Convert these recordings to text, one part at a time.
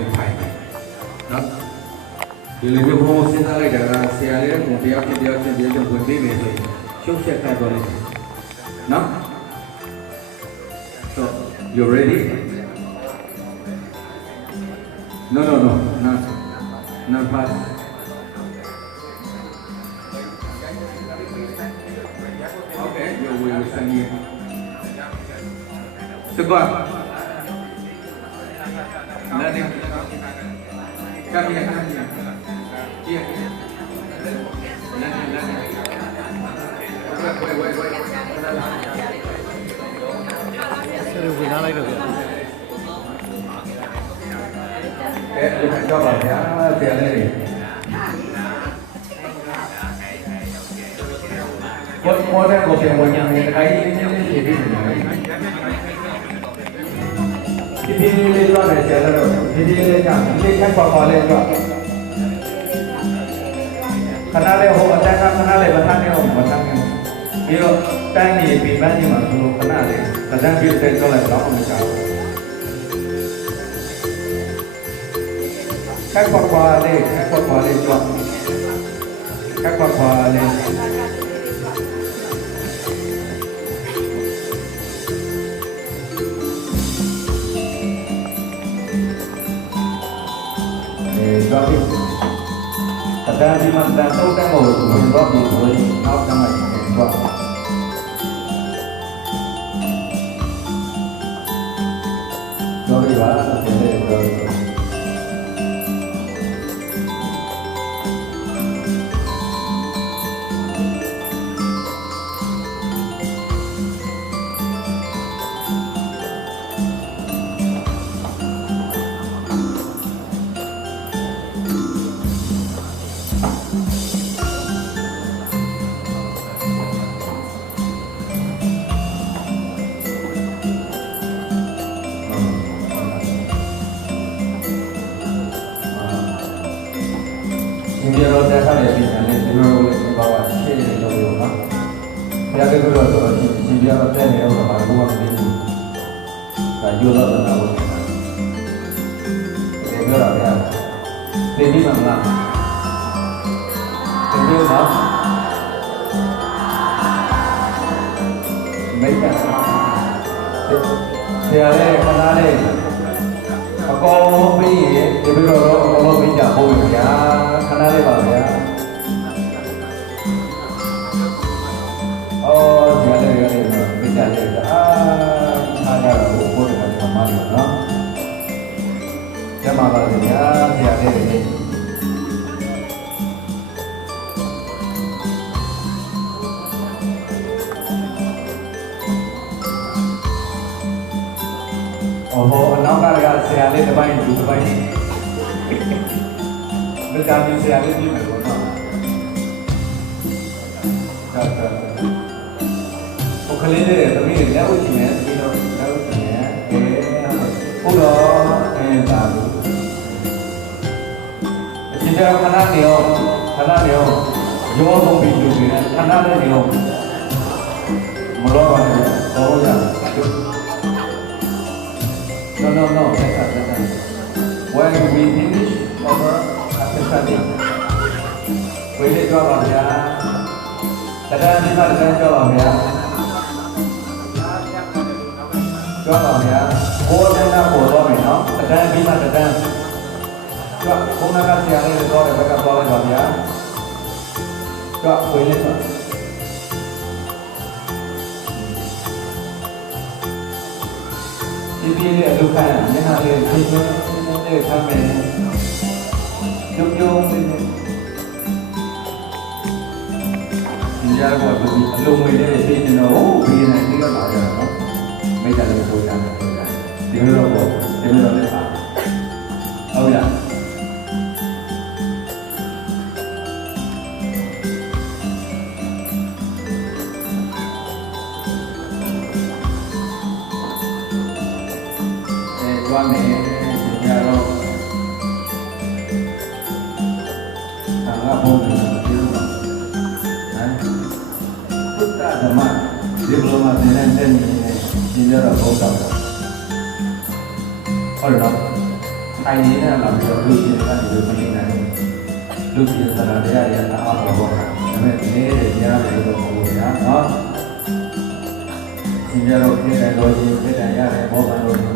င်ထိုင်တယ်နော်ဒီလိုမျိုးဘုံစဉ်းစားလိုက်တာကဆရာလေးကကိုတရားပြတရားချင်းတရားချင်းဝင်ပြီးမယ်ဆိုရင်ရှုပ်ချက်ခတ်သွားလိမ့်မယ်နော် So you ready? No, no, no, not, not pass. So go on. Let him. Come here, come here. Here. Let him, let him. Wait, wait, wait, wait. ဆက်လို့ဝင်လာလိုက်တော့ဗျာကဲဒီမှာတော့ပါဗျာဆရာလေးဘောဘော တဲ့ကိုပြန်ဝင်ရင်ခိုင်းနေနေနေနေဒီဒီလေးလေးလာတယ်ဆရာတို့ဒီဒီလေးကဒီခိုက်ပါပါလေးတော့ခဏလေးဟိုအတန်းကခဏလေးမထမ်းနေအောင်မထမ်းနေပြီးတော့တိုင်းနေပြည်ပန်းကြီးမှာသူတို့ခဏလေးသဒ္ဒပြည့်တဲ့တော့လည်းတော့မကြောက် các quả quả đây các quả quả đây chọn các quả quả lên để đang đi mặt đang sâu đang ngồi mình góp đi với áo đang này và rồi là cái này လေးပါဗျာအော်ဒီလေးလေးလေးမိသားလေးအာအားရကိုပို့တယ်ဗျာမလို့နော်ကျမပါဗျာဒီလေးလေးဟောအနောက်ကတည်းကဆရာလေးတစ်ပိုင်းလူတစ်ပိုင်း ဒီကံကြီးဆရာလေးပြီးမယ်ပေါ့နော်ဒါဒါဟိုကလေးတွေသမီးတွေလက်ဥချင်တယ်ပြီးတော့လက်ဥချင်တယ်ဟုတ်တော့အဲဒါလို့အရှင်ဘုရားခဏနေရောခဏနေရောရောဆုံးပြီးလူတွေခဏနဲ့နေရော 신발 좀 껴봐면 껴봐면 고대나 고도면요 그다음 비나 그다음 껴 공나가 시장에 들어가 내가 보아가면 껴 보이는 거 đi ở lúc này những hàng liền khi nó để tham mẹ dung dung ဒီကြားကတော့ဒီအလုံးငွေလေးဖြည့်နေတော့ဘီနေပြီးတော့လာကြတော့မိတ်တယ်လို့ပြောကြတယ်။ဒီလိုတော့ပေါ့ဒီလိုတော့လည်းပါ။ဟုတ်လား။။ ထိုင်နေတာလာပြီးတော့လူရှင်ကနေမရှိနိုင်လူရှင်သနာတရားရတာအားပေါ်တော့ဒါပေမဲ့နေတဲ့ကြားတယ်လို့ပြောရနော်ရှင်ရတော့ခေတ္တတော်ကြီးခေတ္တရတယ်ဘောကံတော်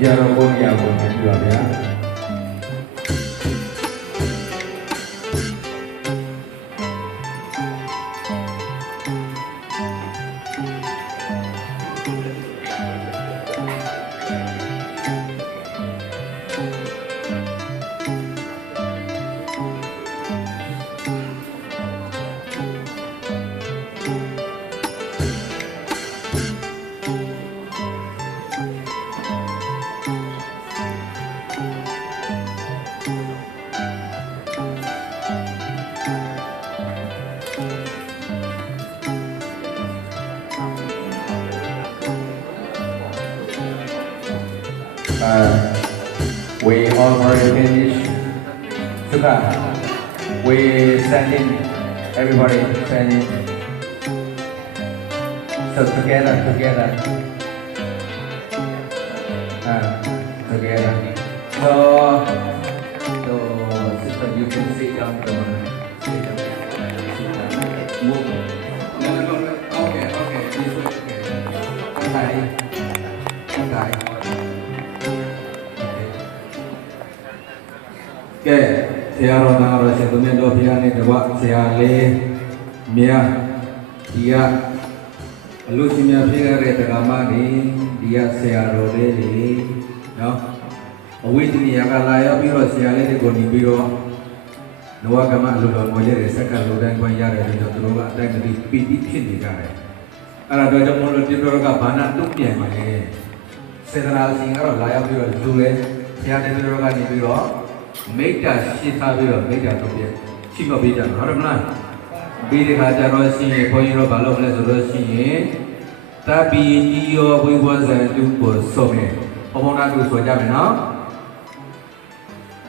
ရှင်ပြတော်ဘုရားကိုမြင်ပြပါဗျာ we everybody standing. So together, together. Uh, together. So, so sister, you can sit down. The sit down. Move. No, no, no. Okay, okay. This way. Okay. Hi. ရာတော်သားတော်ရှင်သူမြတ်တော်ဘုရားနဲ့တကွဆရာလေးမြတ်ဒီကအလို့ရှင်များဖြစ်ခဲ့တဲ့တရားမတွေဒီကဆရာတော်လေးတွေနော်အဝိဇ္ဇနိယကလာရောက်ပြီးတော့ဆရာလေးတွေကိုနေပြီးတော့နဝကမအလိုတော်ငွေရတဲ့စက္ကန့်လိုတိုင်းခွင့်ရတဲ့အတွက်ကြောင့်သူတို့ကအတိုင်းမသိပီတိဖြစ်နေကြတယ်အဲ့ဒါတော့ကြောင့်မလို့တိတော်ကဘာနာတုတ်ပြန်ပါလေစေတနာရှင်ကတော့လာရောက်ပြီးတော့လူလဲဆရာတေတော်ကနေပြီးတော့ မိတ္တာရှင်းထားပြီးတော့မိတ္တာထုတ်ပြရှိတော့ပေးကြတော့ဟုတ်တယ်မလားပြီးတဲ့ခါကျတော့ရှင်ရေဘုန်းကြီးတို့ဘာလုပ်မလဲဆိုတော့ရှင်ရေတပီတီယောဝိဝဇံတုကိုစုံမယ်ဘုံနာတုဆိုကြမယ်နော်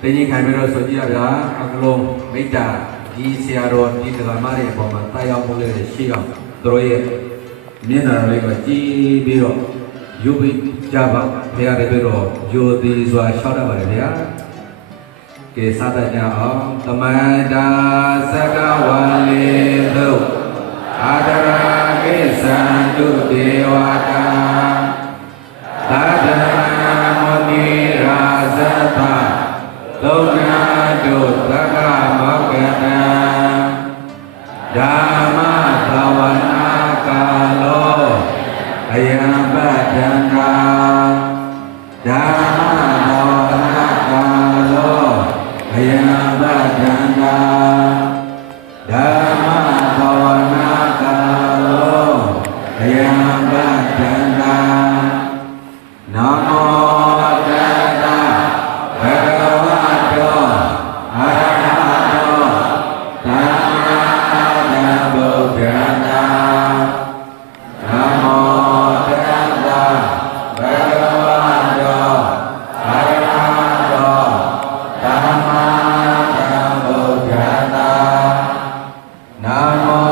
တင်းကြီးခံပြီးတော့ဆိုကြည့်ရဗျာအကလုံးမိတ္တာဒီဆရာတော်ဒီဓမ္မရဲ့အပေါ်မှာတာယောမှုလေးရှိအောင်တို့ရဲ့မျက်နှာလေးကိုကြည့်ပြီးတော့ယုတ်ပိကြပါဘုရားတပည့်တော်ယိုသေးစွာရှောက်တတ်ပါတယ်ဗျာ ကေသတကြအောင်သမန္တာသကဝလေသုအာဒရာကိသံတုဒေဝတာသာဒနာ I'm on.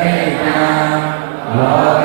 မေတ္တာ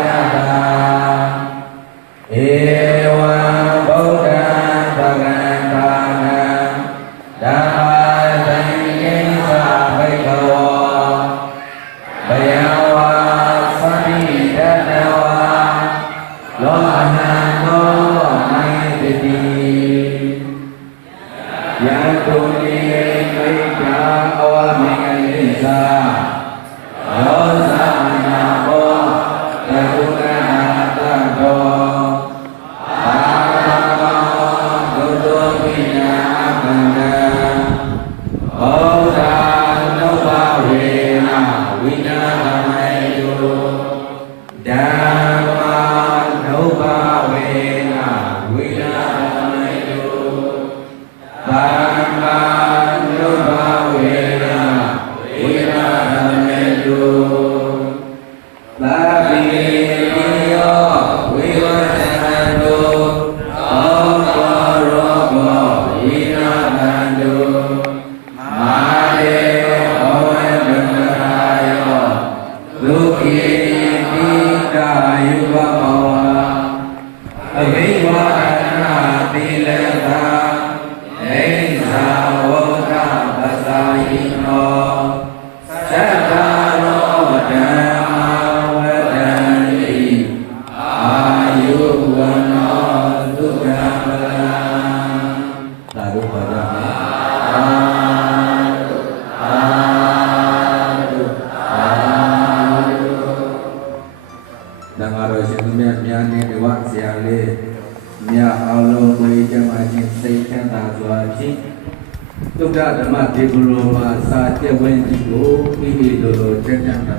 ဓမ္မဒေဂုလောမှာစာတက်ဝင်းကြီးကိုပြီးပြီးလိုလိုတက်ကြံတာ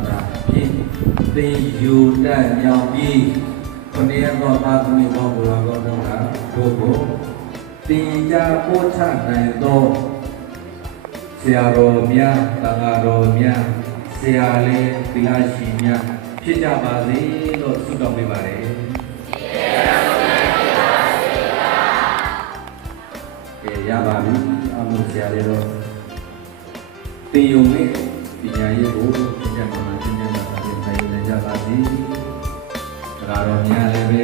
ဖြင့်သင်ယူတတ်မြောင်ပြီးခொနည်းသောသာသမီဘောဘုရားကောင်းတာတို့ကိုသင်ကြားပို့ချနိုင်သောဆရာတော်များတန်ဃာတော်များဆရာလေးတရားရှင်များဖြစ်ကြပါစေလို့ဆုတောင်းပေးပါတယ် ကြတော့သင်ယုံနဲ့ပညာရေးကိုသင်ကြမှာသင်ကြတာဖြစ်နိုင်နေကြပါသည်ဒါတော်များလည်းပဲ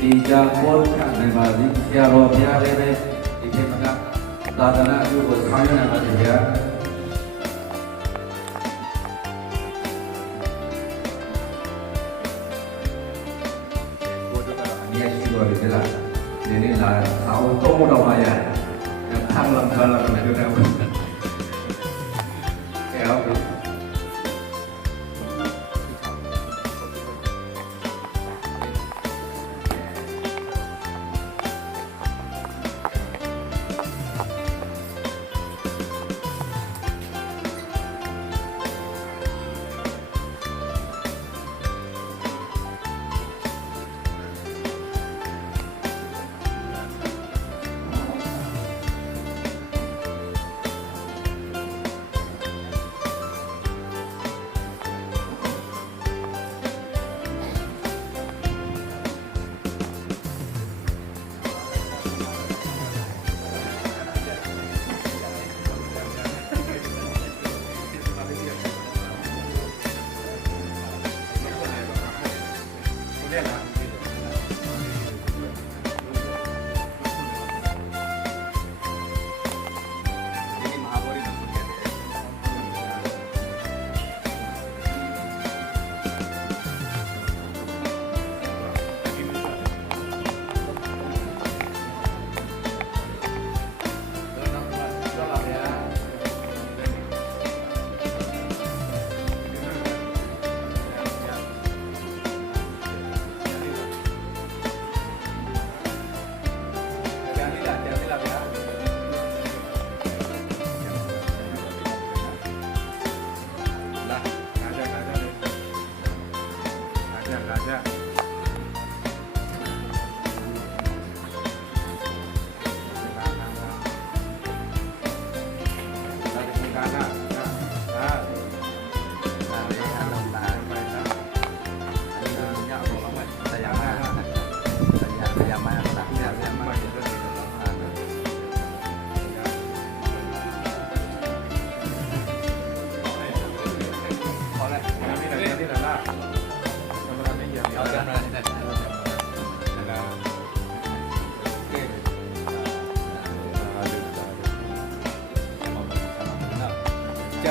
တေချာပေါ်ခတ်နိုင်ပါသည်ဆရာတော်များလည်းပဲဒီခေတ်ကသာသနာ့အကျိုးကိုဆောင်ရွက်နိုင်ပါသည်ဗျာဒီနေ့လာအောင်တော့မတော်ပါရဲ့ Lantaran.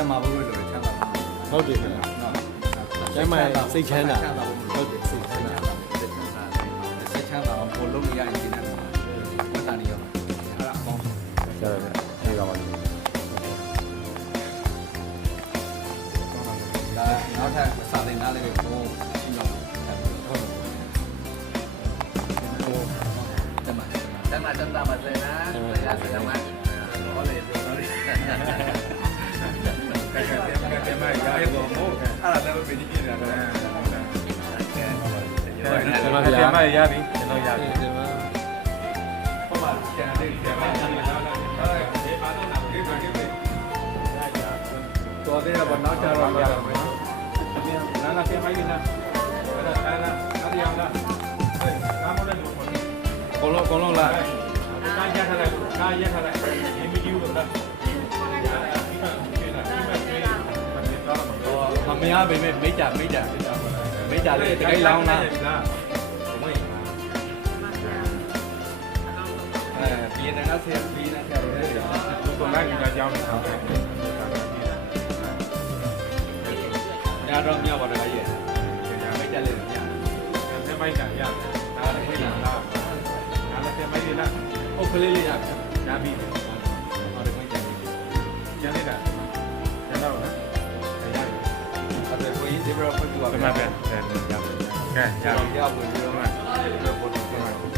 မ်းမာဖို့လို့ချမ်းသာပါဟုတ်တယ်ခင်ဗျာနော်ကျမ်းမာစိတ်ချမ်းသာဟုတ်တယ်စိတ်ချမ်းသာစိတ်ချမ်းသာအောင်ပို့လို့ရရင်ဒီနေ့ဝတ်တာနေရောအဲ့ဒါအကောင်းဆုံးကျတယ်ဒီကောင်ပါလို့ဒါနောက်ထပ်စာသင်သားလေးကို ကဲကျမဗျာပြန်မရပြီကျွန်တော်ရပြီဒီမှာဟုတ်ပါကျန်တယ်ကျန်တယ်ကျန်တယ်ဟုတ်တယ်ဒီပါတော့နာဒီပါဒီပဲတော်တယ်ဘာနောက်ကြတော့ရတော့မယ်နာနာပြန်မိုက်နေတာအဲ့ဒါအဲ့ဒါအဲ့ဒီအောင်လားဟဲ့ကားမလို့လို့ခေါ်ကောလုံးကောလုံးလားကားရထားလိုက်ကားရထားလိုက်ရေမီယူလို့လားရာဒီမှာဒီမှာဒီမှာဒီမှာဒီတော့ဟောမရပါပဲမိတ်ကြမိတ်ကြမိတ်ကြလေးတ ကယ်လောင်းလားမွေးအဲပြည်နေတာဆရာပြည်နေဆရာတွေလေဒီကလည်းဒီကြောင်းနေဆောင်တယ်ညာတော့မြောက်ပါတော့ရဲ့မိတ်ကြလေးညပြန်မိုက် ဆိုကိုကြီးဒီဘက်ဖွင့်ပြပါခင်ဗျာ။ကဲရပါရပါဘူးဒီလိုမှဒီလိုပို့တော့